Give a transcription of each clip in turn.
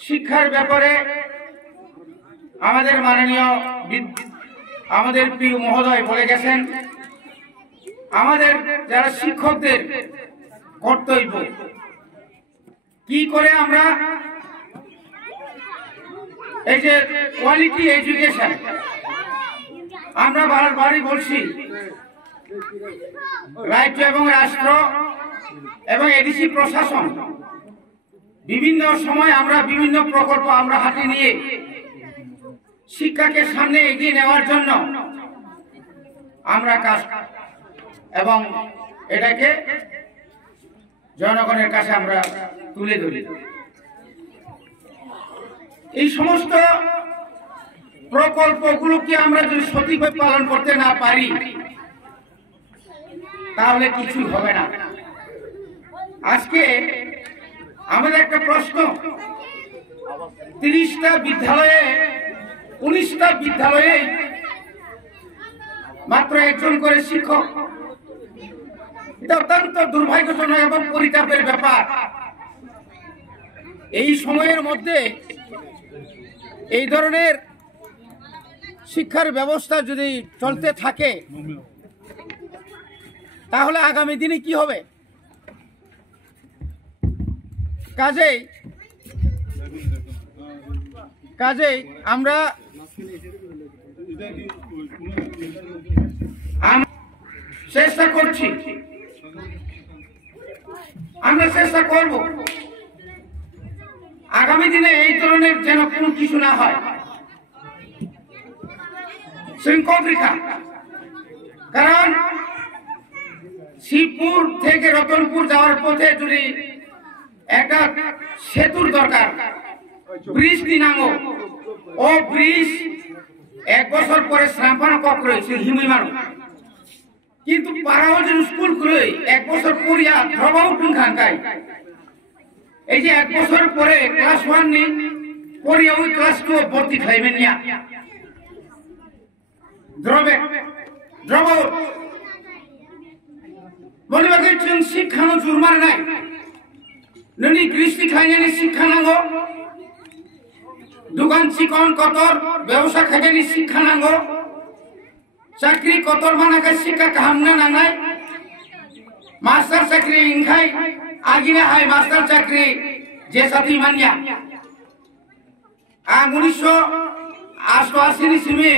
শিক্ষার ব্যাপারে আমাদের মাননীয় আমাদের প্রিয় মহোদয় বলে গেছেন, আমাদের যারা শিক্ষকদের কর্তব্য কি করে আমরা এই যে কোয়ালিটি এডুকেশন, আমরা বারবারই বলছি রাজ্য এবং রাষ্ট্র এবং এডিসি প্রশাসন বিভিন্ন সময় আমরা বিভিন্ন প্রকল্প আমরা হাতে নিয়ে শিক্ষাকে সামনে এগিয়ে নেওয়ার জন্য আমরা কাজ এবং এটাকে জনগণের কাছে আমরা তুলে ধরি। এই সমস্ত প্রকল্পগুলোকে আমরা যদি সঠিকভাবে পালন করতে না পারি তাহলে কিছুই হবে না। আজকে আমাদের একটা প্রশ্ন, 30টা বিদ্যালয়ে 19টা বিদ্যালয়ে মাত্র একজন করে শিক্ষক, এটা অত্যন্ত দুর্ভাগ্যজনক এবং পরিতাপের ব্যাপার। এই সময়ের মধ্যে এই ধরনের শিক্ষার ব্যবস্থা যদি চলতে থাকে তাহলে আগামী দিনে কি হবে? কাজেই আমরা চেষ্টা করছি, আমরা চেষ্টা করব আগামী দিনে এই ধরনের যেন কোনো কিছু না হয়, শৃঙ্খল রেখা। কারণ শিবপুর থেকে রতনপুর যাওয়ার পথে যদি একটা সেতুর দরকার, ব্রিজ দিনাঙ্গ, ও ব্রিজ 1 বছর পরে শ্রাম্পানো কক রয়েছে হিমিমানো, কিন্তু পাড়াওয়াজন স্কুল করে 1 বছর পড়িয়া ধবাও খানকায়। এই যে 1 বছর পরে ক্লাস 1 নি পড়িয়া ওই ক্লাস 2 ভর্তি খাইবেন না, দ্রবাও বলিবাকে শিক্ষানো জুরমার নাই, ননি কৃষ্টি খাইনি শিক্ষা নাঙ্গো, দোকান চিকন কতর ব্যবসা খাইনি শিক্ষা নাঙ্গো, চাকরি কতর মানাকে শিক্ষা কাহামনা নাঙ্গাই, মাস্টার চাকরি ইনখাই আগিনা হাই মাস্টার চাকরি যে সাথী মানিয়া। 1988 সিমে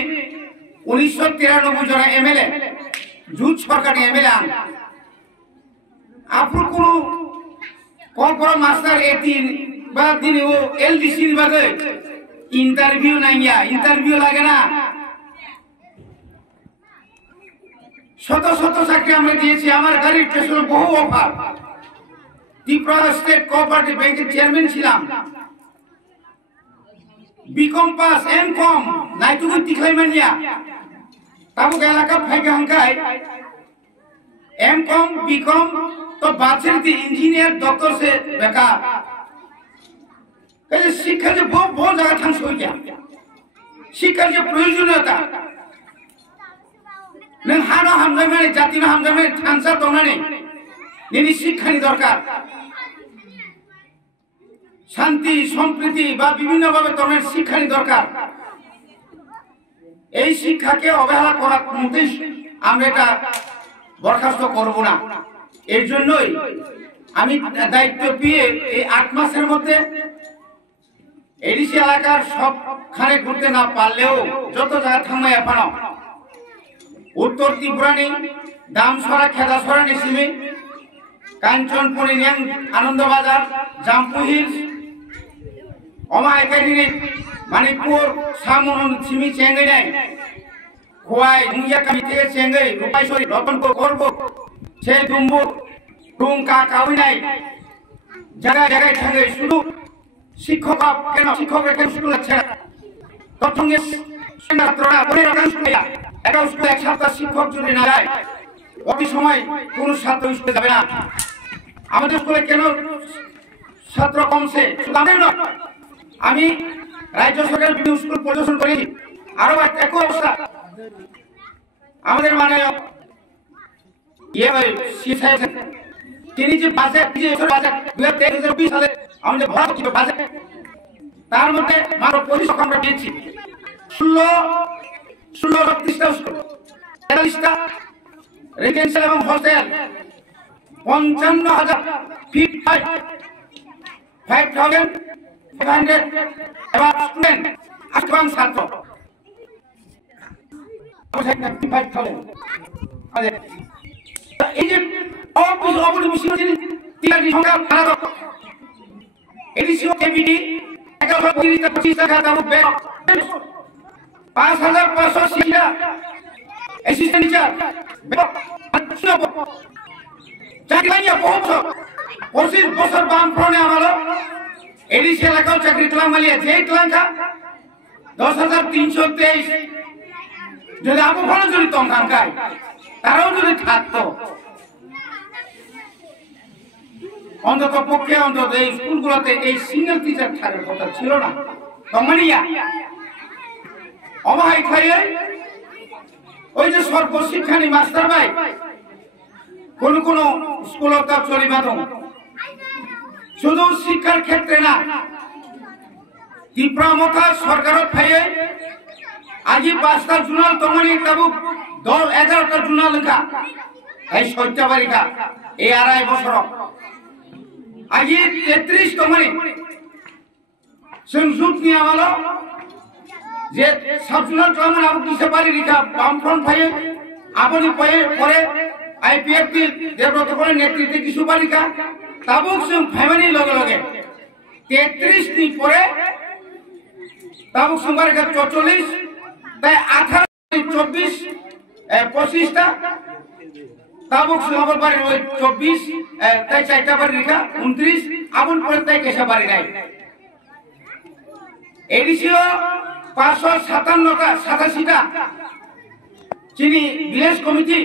1993 জন এমএলএ জুট সরকারি এমএলএ আন আপনার কোন মাস্টার এতিন বা দিন ও এলডিসি বাগে ইন্টারভিউ নাই, ইন্টারভিউ লাগে না। শত শত চাকরি আমরা দিয়েছি, আমার গাড়ির পেছনে বহু অফার। ত্রিপুরা স্টেট কোঅপারেটিভ ব্যাংকের চেয়ারম্যান ছিলাম, বিকম পাস এমকম নাইটুকু তিখাইমানিয়া তাবুক এলাকা ফাইকে হাঙ্কায় एमकॉम बीकॉम तो बादशाह इंजीनियर डॉक्टर से बेकार कहे शिक्षा जो बहुत ज्यादा थांस हो गया शिक्षा जो प्रयोजनीयता नों हानो हामजामे जातिनो हामजामे थांसा दंनानै नोंनि शिक्षानि दरकार शांति सम्प्रीति बा विभिन्न भावे तोर शिक्षानि दरकार এই শিক্ষাকে অবহেলা করা মোটেই আমরা এটা বরখাস্ত করব না। এর জন্যই আমি দায়িত্ব পেয়ে এই 8 মাসের মধ্যে এডিসি এলাকার সবখানে ঘুরতে না পারলেও যত জায়গা থামাই এখনো উত্তর ত্রিপুরানি দামসরা খেদাসরা নিসিমে কাঞ্চনপুরি নিয়াং আনন্দবাজার জাম্পু হিলস অমা একাডেমি मणिपुर सामुन सिमी चेंगई नाय खोआई दुनिया कमिटी के चेंगई रुपाईसरी रतनपुर करबो छे दुम्बु टुंका काउई नाय जगह जगह थांगे शुरू शिक्षक केन शिक्षक के स्कूल আছে তথঙ্গে ছাত্ররা বলে রাখান স্কুলে একটা স্কুলে এক সপ্তাহ শিক্ষক যদি না যায় ওই সময় কোন ছাত্র স্কুলে যাবে না। আমাদের স্কুলে কেন ছাত্র কমছে আমি রাজ্য সরকার বিভিন্ন স্কুল পরিদর্শন করেছি আরো একই অবস্থা আমাদের মাননীয় তিনি যে বাজেট 2020 সালে আমাদের ভরা বাজেট তার মধ্যে মাত্র 25 আমরা পেয়েছি। 36টা স্কুল, 43টা রেসিডেন্সিয়াল এবং হোস্টেল, 55,000 ফিট 5,500 এবং স্টুডেন্ট 8 ছাত্র। এই যে অপরিসীম সংখ্যা মারাত্মক। এডিসিও কেবিডি 1125 টাকা দাম, 5,500 অ্যাসিস্ট্যান্ট টিচার, চাকরিয়া বহুত 25 বছর বামফ্রন্টে আমালো এডিসি এলাকাও চাকরি তোলা মালিয়ে যে তোলাঙ্কা 10,323 যদি আবু ফলে যদি তংখানকায় তারাও যদি থাকতো অন্তত পক্ষে অন্তত এই স্কুলগুলোতে এই সিঙ্গেল টিচার থাকার কথা ছিল না। তমানিয়া অবহাই খাইয়ে ওই যে সর্বশিক্ষানী মাস্টার ভাই কোন কোন স্কুল চলিবাদ শুধু শিক্ষার ক্ষেত্রে না, তীব্রমতা সরকারত খাইয়ে আজি 5টা জুনাল তমানি তাবু 11টা জুনাল লেখা এই সত্যাবারিকা এই 2.5 বছর আজি 33 তমানি সংযুক্ত নিয়ে আমালো যে সব জুনাল তমানি আবু কিসে পারি রেখা বামফ্রন্ট খাইয়ে আপনি পরে আইপিএফটি দেবব্রত করে নেতৃত্বে কিছু বালিকা তাবুক সিং ফ্যামিলি লগে লগে 33 দিন পরে তাবুক সিং বালিকা 44 তাই 18 24 25টা তাবুক সিং আবার বাড়ি ওই 24 তাই 4টা বাড়ি রেখা 29 আপন পরে তাই কেসা বাড়ি নাই। এডিসিও 557টা চিনি ভিলেজ কমিটি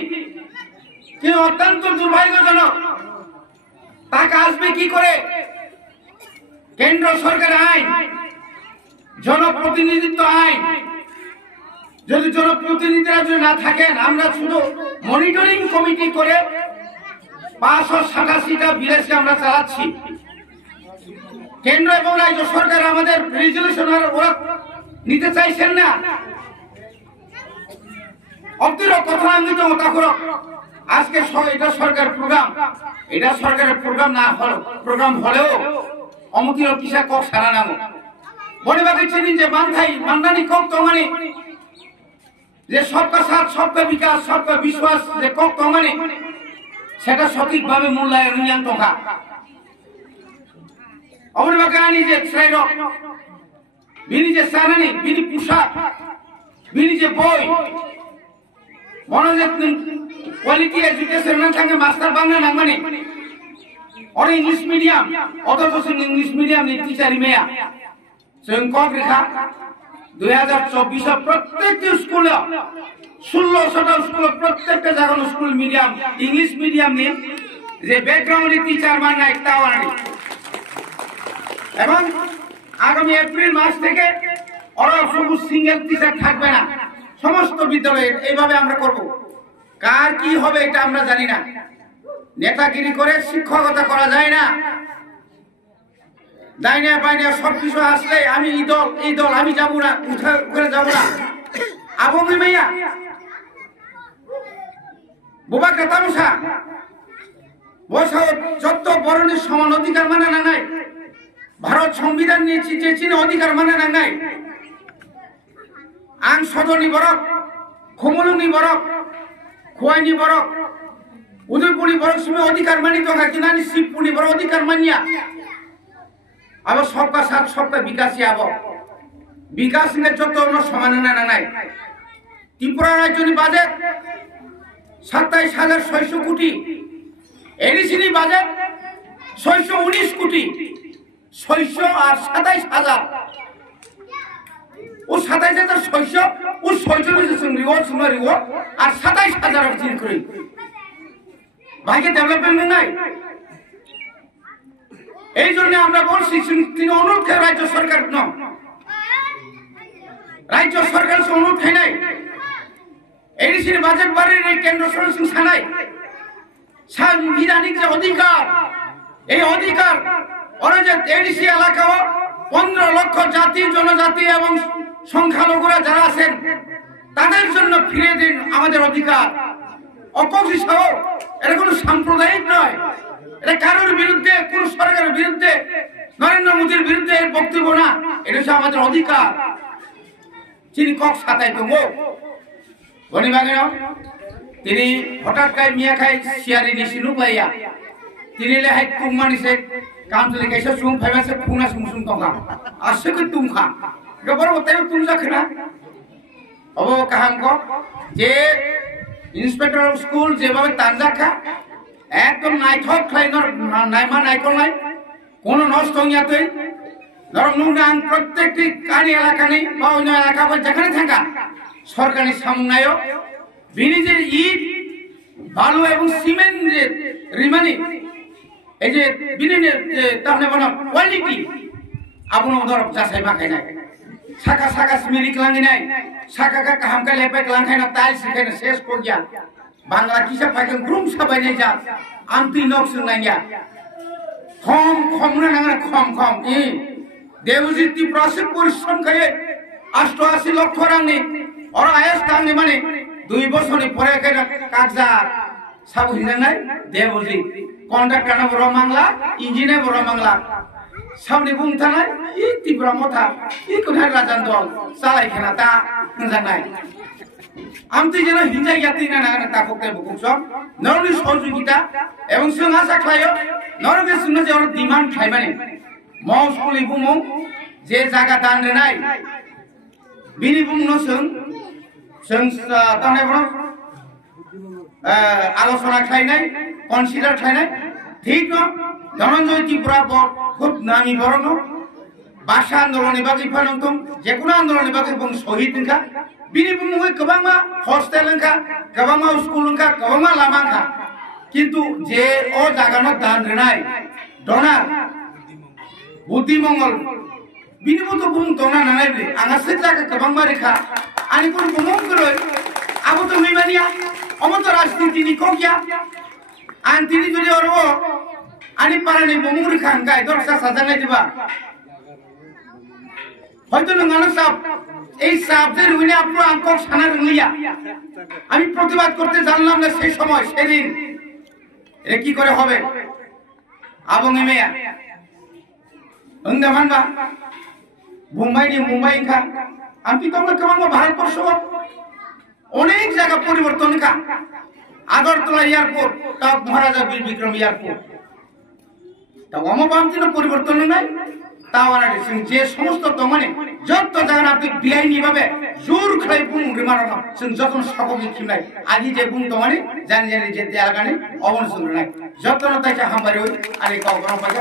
কিন্তু অত্যন্ত দুর্ভাগ্যজনক। টাকা আসবে কি করে? কেন্দ্র সরকারের আইন, জনপ্রতিনিধিত্ব আইন, যদি জনপ্রতিনিধিরা যদি না থাকেন আমরা শুধু মনিটরিং কমিটি করে 587টা ভিলেজকে আমরা চালাচ্ছি। কেন্দ্র এবং রাজ্য সরকার আমাদের রেজুলেশন ওরা নিতে চাইছেন না। অতির কথা আঙ্গিত মতা করো আজকে এটা সরকার প্রোগ্রাম, এটা সরকারের প্রোগ্রাম না প্রোগ্রাম হলেও অমুকির কিসা কক সারা নাম বড় বাকি চিনি যে মান্দানি কক তমানি যে সবকা সাথ সবকা বিকাশ সবকা বিশ্বাস যে কক তমানি সেটা সঠিকভাবে মূল্যায়ন নিয়ান টকা অমর বাকি আনি যে শ্রেয় বিনি যে সারানি বিনি পোশাক বিনি যে বই মনে যে কোয়ালিটি এডুকেশন না থাকে মাস্টার বাংলা নাংমানি और इंग्लिश मीडियम অথচ ইংলিশ মিডিয়াম নি টিচার মেয়া সংখ্যক রেখা 2024 প্রত্যেকটি স্কুলে 1600টা স্কুল প্রত্যেকটা জায়গার স্কুল মিডিয়াম ইংলিশ মিডিয়াম নি যে ব্যাকগ্রাউন্ড টিচার মান নাই তাওয়ানি এবং আগামী এপ্রিল মাস থেকে ওরা সবুজ সিঙ্গেল টিচার থাকবে না সমস্ত বিদ্যালয়ে। এইভাবে আমরা করব। কার কি হবে এটা আমরা জানি না। নেতাগিরি করে শিক্ষকতা করা যায় না। ডাইনে বাইনে সবকিছু আসলে আমি এই দল আমি যাবো না, উঠে যাবো না। আবমি মাইয়া বোবা কাতামসা বসা যত বরণের সমান অধিকার মানে না নাই। ভারত সংবিধান নিয়েছি যে চীনে অধিকার মানে না নাই। আং সদনী বরক খুমলুনি বরক খোয়াইনি বরক উদয়পুরি বরক সময় অধিকার মানি তো কিনানি শিবপুরি বড় অধিকার মানিয়া আবার সবকা সাথ সবকা বিকাশই আবার বিকাশ নিয়ে যত সমান না নাই। ত্রিপুরা রাজ্যনি বাজেট 27,600 কোটি, এডিসিনি বাজেট 619 কোটি, 600 আর 27,000 ও 27,600 ও 46 রিওয়ার্ড আর 27,000 চিন করে ভাইকে ডেভেলপমেন্ট নাই। এই জন্য আমরা বলছি তিনি অনুরোধ করে রাজ্য সরকার রাজ্য সরকার অনুরোধ খাই নাই এডিসির বাজেট বাড়ির এই কেন্দ্র সরকার ছাড়াই সাংবিধানিক যে অধিকার এই অধিকার ওরা যে এডিসি এলাকা 15 লক্ষ লক্ষ জাতি জনজাতি এবং সংখ্যালঘুরা যারা আছেন তাদের জন্য ফিরে দিন আমাদের অধিকার। অকৌশি সহ এটা কোনো সাম্প্রদায়িক নয়, এটা কারোর বিরুদ্ধে, কোন সরকারের বিরুদ্ধে, নরেন্দ্র মোদীর বিরুদ্ধে এর বক্তব্য না, এটা হচ্ছে আমাদের অধিকার। তিনি কক সাতাই তো বনি বাগেন তিনি হঠাৎ খাই মিয়া খাই সিয়ারি নিশিনু পাইয়া তিনি লেহাই কুমানিছে কামতলি কাইছে সুং ফাইমাছে ফুনা সুং সুং তঙ্গা আসে কো তুমখা গবর বতাই তুম জাখনা অব কাহাম কো যে ইন্সপেক্টর অফ স্কুল যেভাবে তানজাখা একদম নাইথক খাইনর নাইমা নাইকল নাই কোন নষ্ট হইয়াতে ধরম নুগান প্রত্যেকটি কানি এলাকা নেই বা অন্য এলাকা বা যেখানে থাকা সরকারি সামনায় বিনি যে ইট বালু এবং সিমেন্ট যে রিমানি এই যে বিনি তাহলে মানে কোয়ালিটি আপন ধর যাচাই মাখাই নাই শাখা শাখা স্মিরিক লাঙ্গি নাই শাখা কা কাহামকা লেপে লাঙ্গাই না তাই শিখাই শেষ কর গিয়া বাংলা কিসা ফাইকেন গ্রুম সবাই নাই যা আন্তি নকসুন নাইয়া খম খম না খম খম দেবজিৎ প্রসেস পরিশ্রম করে 88 লক্ষ রানি ওর আয়াস টাঙ্গি মানে 2 বছর পরে কাগজা সাবু হিজানাই দেবজিৎ কন্ট্রাক্টর না বড় বাংলা ইঞ্জিনিয়ার বড় বাংলা সামনে বুংথানাই ই তীব্র মথা ই কোথায় রাজান দল চালাই খেনা তা জানাই আমতি যেন হিজাই ইয়াতি না না তা ফকতে বুকুছ নরনি সহযোগিতা এবং जों আশা খায়ো নরকে শুনে যে ওর ডিমান্ড খাইবানে মৌসুলি বুমু যে জায়গা দান নাই বিনি বুমনো जों তাহলে বড় আলোচনা খাই নাই কনসিডার খাই নাই ঠিক ন ধনঞ্জয় ত্রিপুরা খুব নামি বড় ন ভাষা আন্দোলনের বাকি ফানন্তম যে কোনো আন্দোলনের বাকি বুং শহীদ নখা বিনি বুমুই গোबांमा হস্টেল নখা গোबांमा স্কুল নখা গোबांमा লামা নখা কিন্তু যে ও জায়গানো দান নাই ডনার বুদ্ধিমঙ্গল বিনি মতো বুং দনা নানাই রে আঙাসে জায়গা গোबांमा রেখা আনি কোন বুমুং করে আবো তো হইবানিয়া অমত রাজনীতি নি কোকিয়া আন তিনি যদি অরব আনি পারানি বুমুং রেখা গায় দরসা সাজানাই দিবা হয়তো নঙ্গানো সাপ এই সাপদের উইনে আপনি আঙ্কর সানা রঙিয়া আমি প্রতিবাদ করতে জানলাম না সেই সময় সেদিন এ কি করে হবে আবং এমেয়া মানবা মুম্বাই খা আমি তোমরা কেমন ভারতবর্ষ অনেক জায়গা পরিবর্তন খা আগরতলা এয়ারপোর্ট তা মহারাজা বীর বিক্রম এয়ারপোর্ট তা অমবান্তির পরিবর্তন নাই তাও আর যে সমস্ত মানে যত জায়গা আপনি বেআইনি ভাবে জোর খাই বুং রিমারানো যখন সকল খিনাই আজি যে বুং মানে জানি জানি যে এলাকা নেই অবনসন নাই যত না তাই হামবারি হই আর এই কাউ কোনো পাইকা